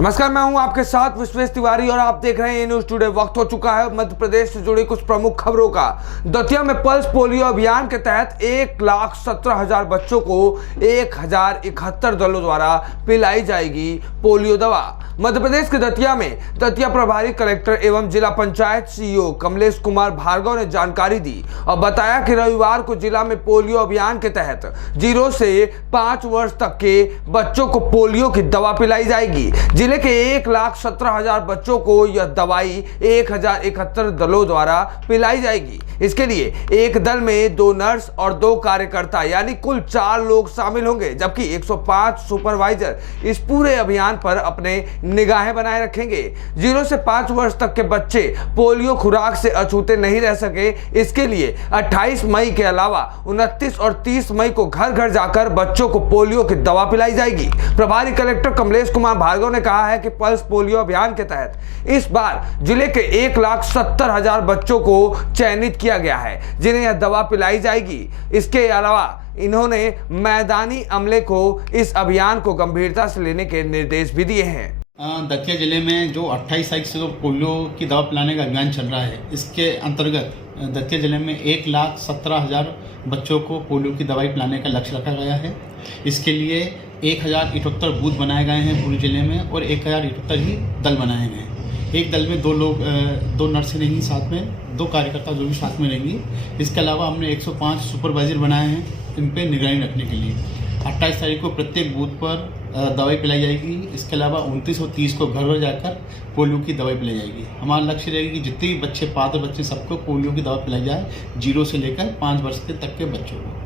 नमस्कार, मैं हूं आपके साथ विश्वेश तिवारी और आप देख रहे हैं न्यूज टुडे। वक्त हो चुका है मध्य प्रदेश से जुड़ी कुछ प्रमुख खबरों का। दतिया में पल्स पोलियो अभियान के तहत 1,17,000 बच्चों को 1,071 दलों द्वारा पिलाई जाएगी पोलियो दवा। मध्य प्रदेश के दतिया में दतिया प्रभारी कलेक्टर एवं जिला पंचायत सीईओ कमलेश कुमार भार्गव ने जानकारी दी और बताया कि रविवार को जिला में पोलियो अभियान के तहत 0 से 5 वर्ष तक के बच्चों को पोलियो की दवा पिलाई जाएगी। जिले के 1,17,000 बच्चों को यह दवाई 1,071 दलों द्वारा पिलाई जाएगी। इसके लिए एक दल में 2 नर्स और 2 कार्यकर्ता यानी कुल 4 लोग शामिल होंगे, जबकि 105 सुपरवाइजर इस पूरे अभियान पर अपने निगाहें बनाए रखेंगे। 0 से 5 वर्ष तक के बच्चे पोलियो खुराक से अछूते नहीं रह सके, इसके लिए 28 मई के अलावा 29 और 30 मई को घर घर जाकर बच्चों को पोलियो की दवा पिलाई जाएगी। प्रभारी कलेक्टर कमलेश कुमार भार्गव ने कहा है कि पल्स पोलियो अभियान के तहत इस बार जिले के 1,70,000 बच्चों को चयनित किया गया है, जिन्हें यह दवा पिलाई जाएगी। इसके अलावा इन्होंने मैदानी अमले को इस अभियान को गंभीरता से लेने के निर्देश भी दिए हैं। दतिया जिले में जो 28 तारीख से जो पोलियो की दवा पिलाने का अभियान चल रहा है, इसके अंतर्गत दतिया जिले में 1,17,000 बच्चों को पोलियो की दवाई पिलाने का लक्ष्य रखा गया है। इसके लिए 1,078 बूथ बनाए गए हैं पूरे जिले में और 1,078 ही दल बनाए गए हैं। एक दल में 2 लोग 2 नर्सें रहेंगी, साथ में 2 कार्यकर्ता जो भी साथ में रहेंगी। इसके अलावा हमने 105 सुपरवाइजर बनाए हैं इन पर निगरानी रखने के लिए। 28 तारीख को प्रत्येक बूथ पर दवाई पिलाई जाएगी। इसके अलावा 29 और 30 को घर घर जाकर पोलियो की दवाई पिलाई जाएगी। हमारा लक्ष्य रहेगा कि जितने भी बच्चे पात्र बच्चे सबको पोलियो की दवा पिलाई जाए, 0 से लेकर 5 वर्ष के तक के बच्चों को।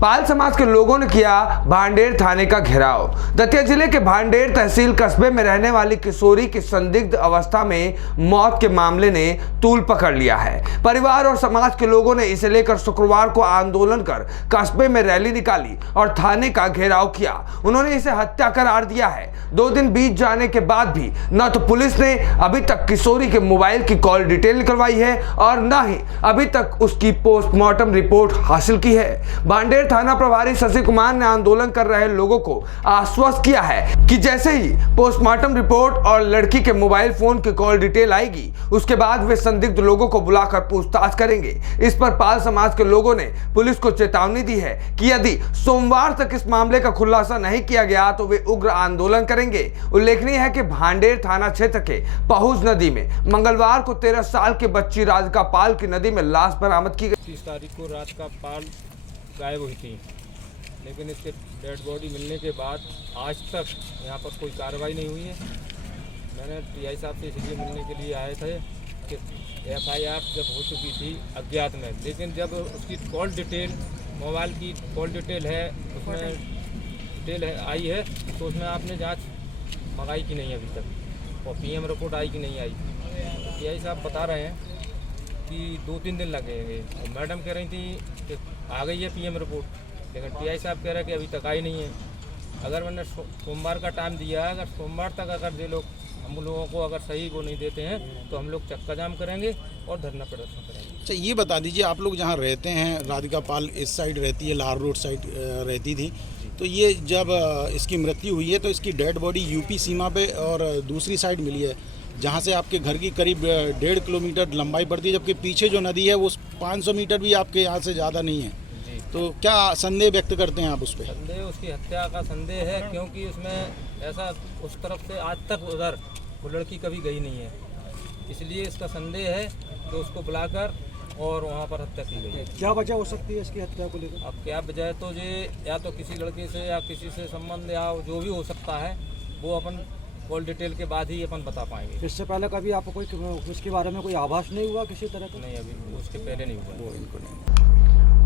पाल समाज के लोगों ने किया भांडेर थाने का घेराव। दतिया जिले के भांडेर तहसील कस्बे में रहने वाली किशोरी की संदिग्ध अवस्था में मौत के मामले ने तूल पकड़ लिया है। परिवार और समाज के लोगों ने इसे लेकर शुक्रवार को आंदोलन कर कस्बे में रैली निकाली और थाने का घेराव किया। उन्होंने इसे हत्या करार दिया है। 2 दिन बीत जाने के बाद भी न तो पुलिस ने अभी तक किशोरी के मोबाइल की कॉल डिटेल निकलवाई है और न ही अभी तक उसकी पोस्टमार्टम रिपोर्ट हासिल की है। भांडेर थाना प्रभारी शशि कुमार ने आंदोलन कर रहे लोगों को आश्वस्त किया है कि जैसे ही पोस्टमार्टम रिपोर्ट और लड़की के मोबाइल फोन की कॉल डिटेल आएगी, उसके बाद वे संदिग्ध लोगों को बुलाकर पूछताछ करेंगे। इस पर पाल समाज के लोगों ने पुलिस को चेतावनी दी है कि यदि सोमवार तक इस मामले का खुलासा नहीं किया गया तो वे उग्र आंदोलन करेंगे। उल्लेखनीय है कि भांडेर थाना क्षेत्र के पहुज नदी में मंगलवार को 13 साल की बच्ची राधिका पाल की नदी में लाश बरामद की गई। 30 तारीख को राधिका पाल गायब हुई थी, लेकिन इसके डेड बॉडी मिलने के बाद आज तक यहाँ पर कोई कार्रवाई नहीं हुई है। मैंने टीआई साहब से इसलिए मिलने के लिए आए थे कि FIR जब हो चुकी थी अज्ञात में, लेकिन जब उसकी कॉल डिटेल मोबाइल की कॉल डिटेल है उसमें डिटेल आई है तो उसमें आपने जांच मंगाई कि नहीं अभी तक, और PM रिपोर्ट आई कि नहीं आई। टीआई साहब बता रहे हैं कि 2-3 दिन लगेंगे और मैडम कह रही थी कि आ गई है PM रिपोर्ट, लेकिन टीआई साहब कह रहे हैं कि अभी तक आई नहीं है। अगर मैंने सोमवार का टाइम दिया है, अगर सोमवार तक अगर ये लोग हम लोगों को अगर सही वो नहीं देते हैं तो हम लोग चक्का जाम करेंगे और धरना प्रदर्शन करेंगे। अच्छा, ये बता दीजिए, आप लोग जहाँ रहते हैं, राधिका पाल इस साइड रहती है, लाहौर रोड साइड रहती थी, तो ये जब इसकी मृत्यु हुई है तो इसकी डेड बॉडी UP सीमा पे और दूसरी साइड मिली है, जहाँ से आपके घर की करीब 1.5 किलोमीटर लंबाई पड़ती है, जबकि पीछे जो नदी है वो 500 मीटर भी आपके यहाँ से ज़्यादा नहीं है। तो क्या संदेह व्यक्त करते हैं आप उस पर? संदेह उसकी हत्या का संदेह है, क्योंकि उसमें ऐसा उस तरफ से आज तक उधर वो लड़की कभी गई नहीं है, इसलिए इसका संदेह है कि उसको बुलाकर और वहाँ पर हत्या की गई है। क्या वजह हो सकती है इसकी हत्या को लेकर? अब क्या वजह है तो ये या तो किसी लड़के से या किसी से संबंध या जो भी हो सकता है, वो अपन कॉल डिटेल के बाद ही अपन बता पाएंगे। इससे पहले कभी आपको कोई उसके बारे में कोई आभास नहीं हुआ किसी तरह का? नहीं, अभी उसके पहले नहीं हुआ। इनको नहीं।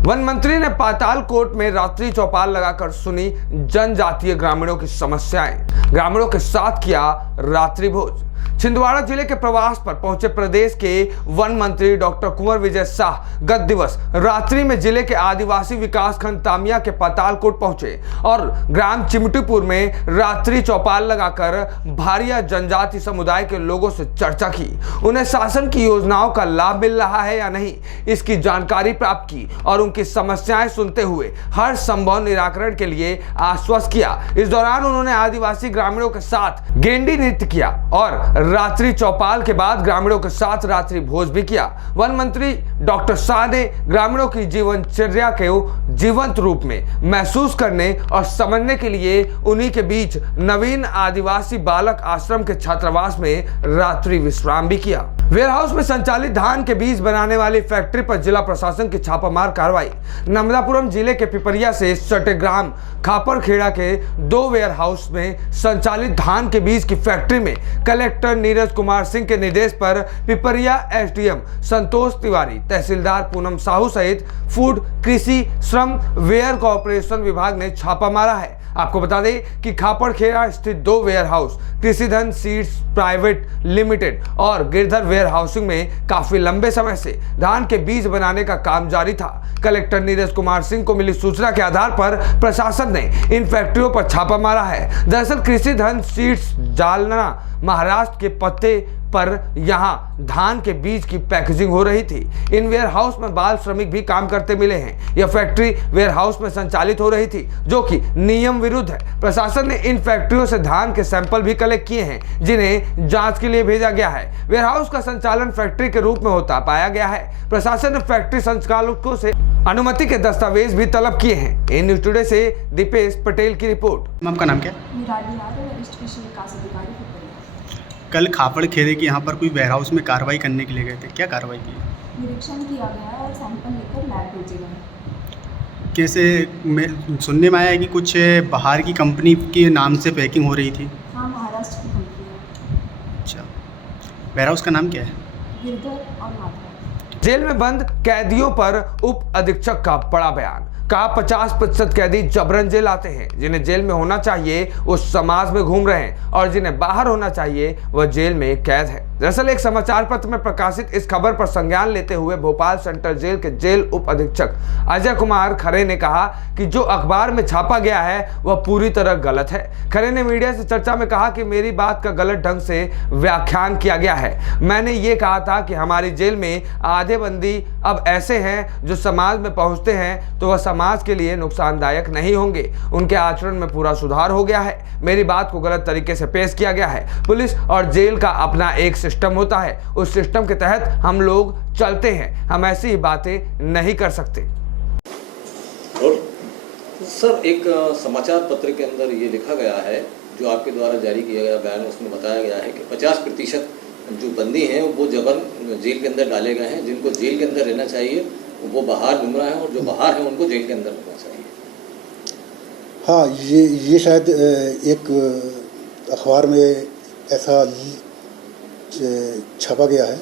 वन मंत्री ने पातालकोट में रात्रि चौपाल लगाकर सुनी जनजातीय ग्रामीणों की समस्याएं, ग्रामीणों के साथ किया रात्रि भोज। छिंदवाड़ा जिले के प्रवास पर पहुंचे प्रदेश के वन मंत्री डॉक्टर कुंवर विजय शाह गत दिवस रात्रि में जिले के आदिवासी विकास खंड तामिया के पातालकोट पहुंचे और ग्राम चिमटीपुर में रात्रि चौपाल लगाकर भारिया जनजाति समुदाय के लोगों से चर्चा की। उन्हें शासन की योजनाओं का लाभ मिल रहा है या नहीं, इसकी जानकारी प्राप्त की और उनकी समस्याएं सुनते हुए हर संभव निराकरण के लिए आश्वस्त किया। इस दौरान उन्होंने आदिवासी ग्रामीणों के साथ गेंडी नृत्य किया और रात्रि चौपाल के बाद ग्रामीणों के साथ रात्रि भोज भी किया। वन मंत्री डॉक्टर शाह ने ग्रामीणों की जीवनचर्या को जीवंत रूप में महसूस करने और समझने के लिए उन्हीं के बीच नवीन आदिवासी बालक आश्रम के छात्रावास में रात्रि विश्राम भी किया। वेयरहाउस में संचालित धान के बीज बनाने वाली फैक्ट्री पर जिला प्रशासन की छापामार कार्रवाई। नर्मदापुरम जिले के पिपरिया से सटे ग्राम खापरखेड़ा के 2 वेयरहाउस में संचालित धान के बीज की फैक्ट्री में कलेक्टर नीरज कुमार सिंह के निर्देश पर पिपरिया एसडीएम संतोष तिवारी, तहसीलदार पूनम साहू सहित फूड, कृषि, श्रम, वेयर कॉर्पोरेशन विभाग ने छापा मारा है। आपको बता दें कि खापरखेड़ा स्थित 2 वेयरहाउस कृषिधन सीड्स प्राइवेट लिमिटेड और गिरधर वेयर हाउसिंग में काफी लंबे समय से धान के बीज बनाने का काम जारी था। कलेक्टर नीरज कुमार सिंह को मिली सूचना के आधार पर प्रशासन ने इन फैक्ट्रियों पर छापा मारा है। दरअसल कृषिधन सीड्स जालना महाराष्ट्र के पत्ते पर यहां धान के बीज की पैकेजिंग हो रही थी। इन वेयर हाउस में बाल श्रमिक भी काम करते मिले हैं। यह फैक्ट्री वेयर हाउस में संचालित हो रही थी जो कि नियम विरुद्ध है। प्रशासन ने इन फैक्ट्रियों से धान के सैंपल भी कलेक्ट किए हैं जिन्हें जांच के लिए भेजा गया है। वेयर हाउस का संचालन फैक्ट्री के रूप में होता पाया गया है। प्रशासन ने फैक्ट्री संचालकों से अनुमति के दस्तावेज भी तलब किए हैं। इन न्यूज़ टुडे से दीपेश पटेल की रिपोर्ट। आपका नाम क्या? कल खापड़खेड़े के यहाँ पर कोई वेयरहाउस में कार्रवाई करने के लिए गए थे, क्या कार्रवाई की? निरीक्षण किया गया है और सैंपल लेकर लैब भेजे गए हैं। कैसे, मैं सुनने में आया है कि कुछ बाहर की कंपनी के नाम से पैकिंग हो रही थी। हाँ, महाराष्ट्र की कंपनी है। अच्छा, वेयरहाउस का नाम क्या है? गिरधर और माधव। जेल में बंद कैदियों पर उप अधीक्षक का बड़ा बयान। कहा 50% कैदी जबरन जेल आते हैं। जिन्हें जेल में होना चाहिए वो समाज में घूम रहे हैं और जिन्हें बाहर होना चाहिए वह जेल में कैद है। दरअसल एक समाचार पत्र में प्रकाशित इस खबर पर संज्ञान लेते हुए भोपाल सेंट्रल जेल के जेल उप अधीक्षक अजय कुमार खरे ने कहा कि जो अखबार में छापा गया है वह पूरी तरह गलत है। खरे ने मीडिया से चर्चा में कहा कि मेरी बात का गलत ढंग से व्याख्यान किया गया है। मैंने ये कहा था कि हमारी जेल में आधे बंदी अब ऐसे हैं जो समाज में पहुंचते हैं तो वह समाज के लिए नुकसानदायक नहीं होंगे। उनके आचरण में पूरा सुधार हो गया है। मेरी बात को गलत तरीके से पेश किया गया है। पुलिस और जेल का अपना एक सिस्टम होता है, उस सिस्टम के तहत हम लोग चलते हैं। हम ऐसी ही बातें नहीं कर सकते। सर, एक समाचार पत्र के अंदर ये लिखा गया है, जो आपके द्वारा जारी किया गया बयान, उसमें बताया गया है कि 50% जो बंदी हैं वो जबरन जेल के अंदर डाले गए हैं। जिनको जेल के अंदर रहना चाहिए वो बाहर घूम रहे हैं और जो बाहर हैं उनको जेल के अंदर रहना चाहिए। हाँ, ये शायद एक अखबार में ऐसा छपा गया है,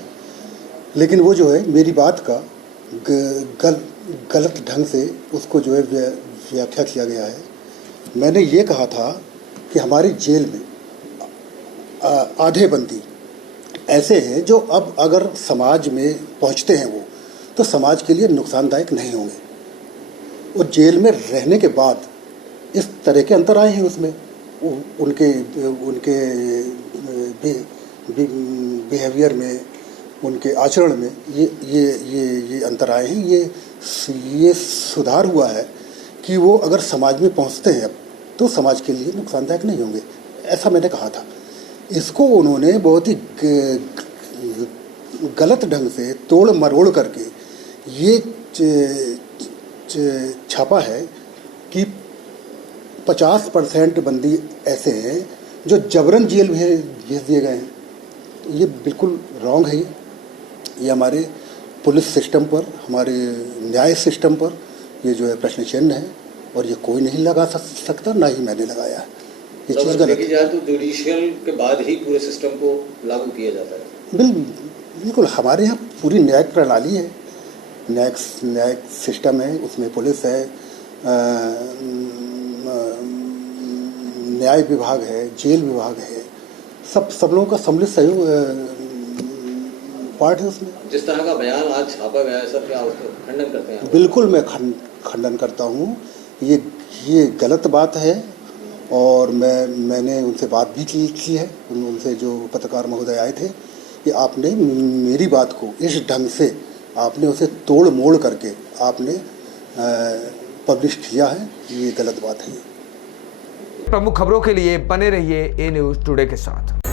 लेकिन वो जो है मेरी बात का गलत ढंग से उसको जो है व्याख्या किया गया है। मैंने ये कहा था कि हमारी जेल में आधे बंदी ऐसे हैं जो अब अगर समाज में पहुंचते हैं वो तो समाज के लिए नुकसानदायक नहीं होंगे। और जेल में रहने के बाद इस तरह के अंतर आए हैं उसमें, उनके बिहेवियर में, उनके आचरण में ये अंतर आए हैं। ये सुधार हुआ है कि वो अगर समाज में पहुंचते हैं अब तो समाज के लिए नुकसानदायक नहीं होंगे, ऐसा मैंने कहा था। इसको उन्होंने बहुत ही गलत ढंग से तोड़ मरोड़ करके ये छापा है कि 50% बंदी ऐसे हैं जो जबरन जेल भेज दिए गए हैं। तो ये बिल्कुल रॉन्ग है। ये हमारे पुलिस सिस्टम पर, हमारे न्याय सिस्टम पर ये जो है प्रश्न चिन्ह है और ये कोई नहीं लगा सकता, ना ही मैंने लगाया है। ये चीज़ गलत है। जाए तो जुडिशियल के बाद ही पूरे सिस्टम को लागू किया जाता है। बिल्कुल, हमारे यहाँ पूरी न्यायिक प्रणाली है, न्यायिक सिस्टम है, उसमें पुलिस है, न्याय विभाग है, जेल विभाग है, सब लोगों का सम्मिलित सहयोग पार्ट है उसमें। जिस तरह का बयान आज छापा गया है सर, क्या उसका खंडन करते हैं? बिल्कुल मैं खंडन करता हूँ। ये गलत बात है और मैंने उनसे बात भी की है, उनसे जो पत्रकार महोदय आए थे, कि आपने मेरी बात को इस ढंग से आपने उसे तोड़ मोड़ करके आपने पब्लिश किया है, ये गलत बात है। प्रमुख खबरों के लिए बने रहिए ए न्यूज़ टुडे के साथ।